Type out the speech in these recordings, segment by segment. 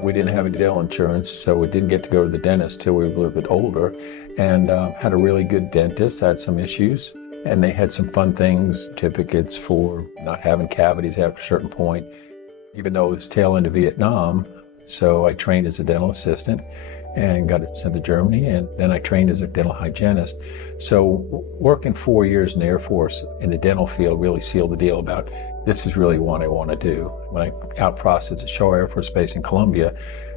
out we didn't have any dental insurance, so we didn't get to go to the dentist till we were a little bit older, and had a really good dentist. Had some issues, and they had some fun things, certificates for not having cavities after a certain point, even though it was tail end of Vietnam. So I trained as a dental assistant and got sent to Germany, and then I trained as a dental hygienist. So working 4 years in the Air Force in the dental field really sealed the deal about this is really what I want to do. When I out processed at Shaw Air Force Base in Columbia,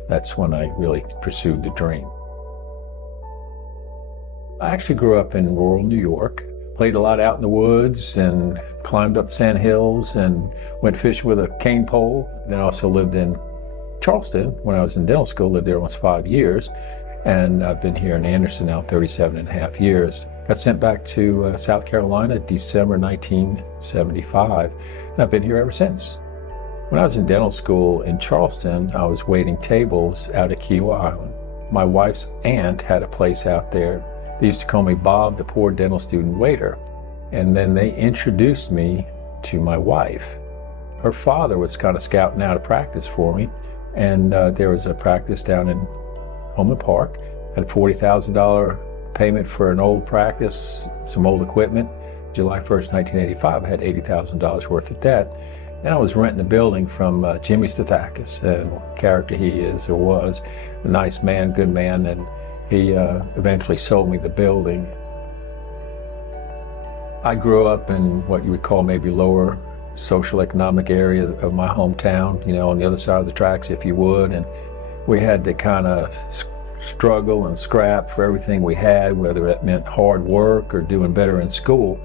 that's when I really pursued the dream. I actually grew up in rural New York, played a lot out in the woods and climbed up sand hills and went fishing with a cane pole. Then I also lived in Charleston when I was in dental school, lived there almost 5 years, and I've been here in Anderson now 37 and a half years. Got sent back to South Carolina December 1975, and I've been here ever since. When I was in dental school in Charleston, I was waiting tables out at Kiowa Island. My wife's aunt had a place out there. They used to call me Bob, the poor dental student waiter, and then they introduced me to my wife. Her father was kind of scouting out a practice for me, and there was a practice down in Homeland Park. Had a $40,000 payment for an old practice, some old equipment. July 1st, 1985, I had $80,000 worth of debt. And I was renting the building from Jimmy Stathakis, and character he is or was, a nice man, good man, and he eventually sold me the building. I grew up in what you would call maybe lower social economic area of my hometown, you know, on the other side of the tracks, if you would, and we had to kind of struggle and scrap for everything we had, whether that meant hard work or doing better in school.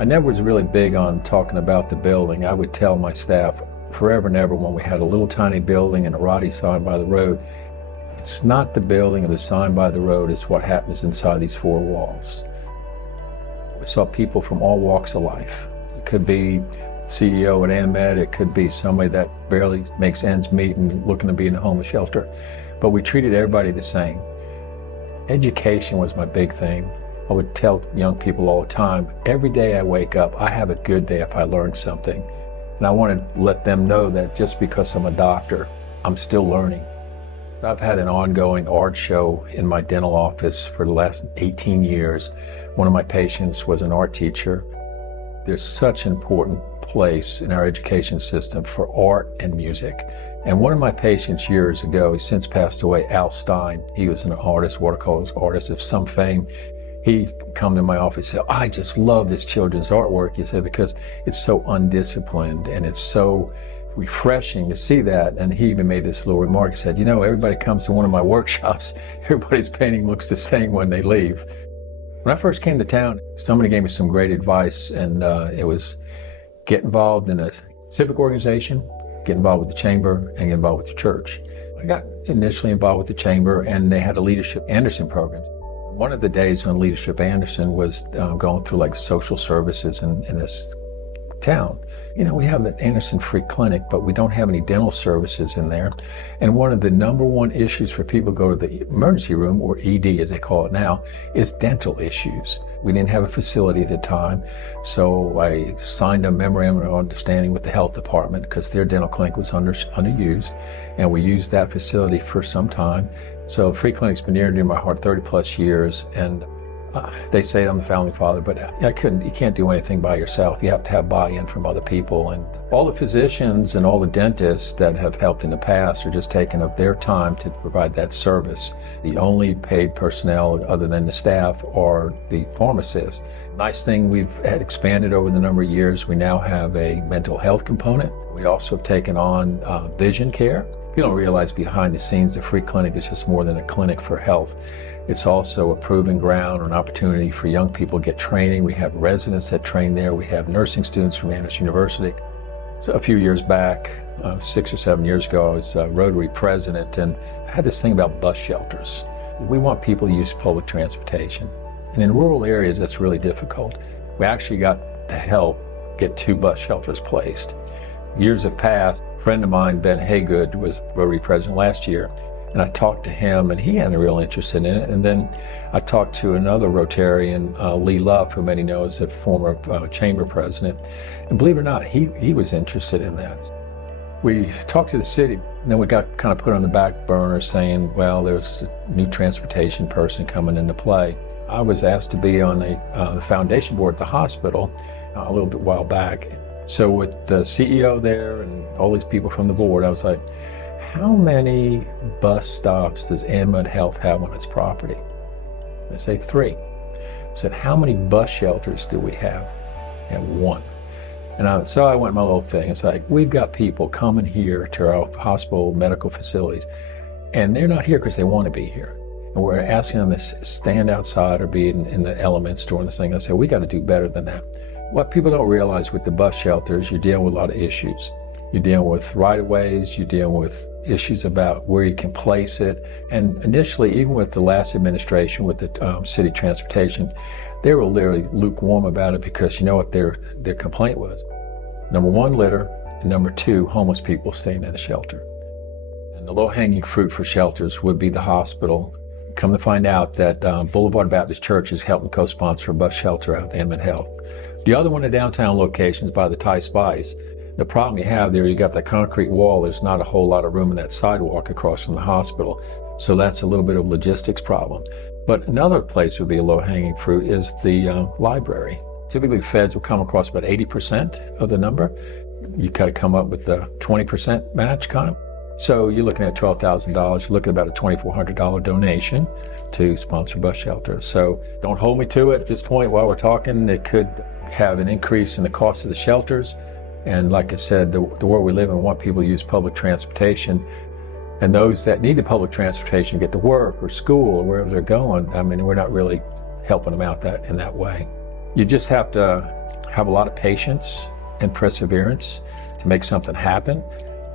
I never was really big on talking about the building. I would tell my staff forever and ever when we had a little tiny building and a Roddy sign by the road, it's not the building or the sign by the road, it's what happens inside these four walls. We saw people from all walks of life. It could be CEO at AMED, it could be somebody that barely makes ends meet and looking to be in a homeless shelter. But we treated everybody the same. Education was my big thing. I would tell young people all the time, every day I wake up, I have a good day if I learn something. And I want to let them know that just because I'm a doctor, I'm still learning. I've had an ongoing art show in my dental office for the last 18 years. One of my patients was an art teacher. There's such an important place in our education system for art and music. And one of my patients years ago, he's since passed away, Al Stein, he was an artist, watercolors artist of some fame. He come to my office and said, I just love this children's artwork, he said, because it's so undisciplined and it's so refreshing to see that. And he even made this little remark, he said, you know, everybody comes to one of my workshops, everybody's painting looks the same when they leave. When I first came to town, somebody gave me some great advice, and it was get involved in a civic organization, get involved with the chamber, and get involved with the church. I got initially involved with the chamber, and they had a Leadership Anderson program. One of the days on Leadership Anderson was going through like social services in this town. You know, we have the Anderson Free Clinic, but we don't have any dental services in there. And one of the number one issues for people who go to the emergency room, or ED as they call it now, is dental issues. We didn't have a facility at the time, so I signed a memorandum of understanding with the health department because their dental clinic was underused, and we used that facility for some time. So Free Clinic's been near and dear to my heart 30 plus years, and they say I'm the founding father, but you can't do anything by yourself. You have to have buy-in from other people. And all the physicians and all the dentists that have helped in the past are just taking up their time to provide that service. The only paid personnel other than the staff are the pharmacists. Nice thing, we've had expanded over the number of years. We now have a mental health component. We also have taken on vision care. You don't realize behind the scenes, the Free Clinic is just more than a clinic for health. It's also a proving ground or an opportunity for young people to get training. We have residents that train there. We have nursing students from Anderson University. So a few years back, 6 or 7 years ago, I was Rotary president, and I had this thing about bus shelters. We want people to use public transportation. And in rural areas, that's really difficult. We actually got to help get 2 bus shelters placed. Years have passed. A friend of mine, Ben Haygood, was Rotary president last year. And I talked to him, and he had a real interest in it. And then I talked to another Rotarian, Lee Love, who many know is a former chamber president. And believe it or not, he was interested in that. We talked to the city, and then we got kind of put on the back burner saying, well, there's a new transportation person coming into play. I was asked to be on the foundation board at the hospital a little bit while back. So with the CEO there and all these people from the board, I was like, how many bus stops does AmMed Health have on its property? They say 3. I said, how many bus shelters do we have? We have 1. And so I went my little thing. It's like, we've got people coming here to our hospital medical facilities, and they're not here because they want to be here. And we're asking them to stand outside or be in the elements during this thing. I said, we got to do better than that. What people don't realize with the bus shelters, you're dealing with a lot of issues. You're dealing with right-of-ways, you're dealing with issues about where you can place it. And initially, even with the last administration, with the city transportation, they were literally lukewarm about it because you know what their complaint was? Number 1, litter, and number 2, homeless people staying in a shelter. And the low-hanging fruit for shelters would be the hospital. Come to find out that Boulevard Baptist Church is helping co-sponsor a bus shelter out at AmMed Health. The other one, the downtown location, is by the Thai Spice. The problem you have there, you got the concrete wall. There's not a whole lot of room in that sidewalk across from the hospital. So that's a little bit of a logistics problem. But another place would be a low-hanging fruit is the library. Typically, feds will come across about 80% of the number. You kind of come up with the 20% match kind of. So you're looking at $12,000. You're looking at about a $2,400 donation to sponsor bus shelter. So don't hold me to it at this point while we're talking. It could have an increase in the cost of the shelters. And like I said, the world we live in, want people to use public transportation. And those that need the public transportation get to work or school or wherever they're going, I mean, we're not really helping them out in that way. You just have to have a lot of patience and perseverance to make something happen.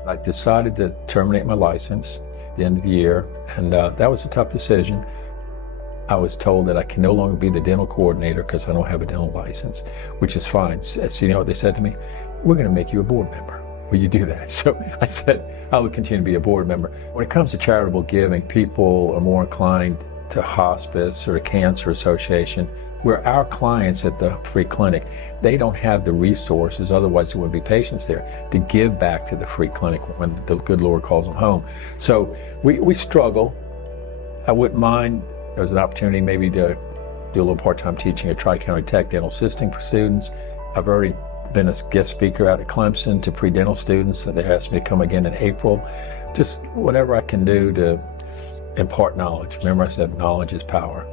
I decided to terminate my license at the end of the year, and that was a tough decision. I was told that I can no longer be the dental coordinator because I don't have a dental license, which is fine. So you know what they said to me? We're going to make you a board member. Will you do that? So I said I would continue to be a board member. When it comes to charitable giving, people are more inclined to hospice or the Cancer Association, where our clients at the free clinic, they don't have the resources, otherwise there would be patients there, to give back to the free clinic when the good Lord calls them home. So we struggle. I wouldn't mind, there's an opportunity maybe to do a little part-time teaching at Tri-County Tech dental assisting for students. I've already been a guest speaker out at Clemson to pre-dental students, so they asked me to come again in April. Just whatever I can do to impart knowledge. Remember I said knowledge is power.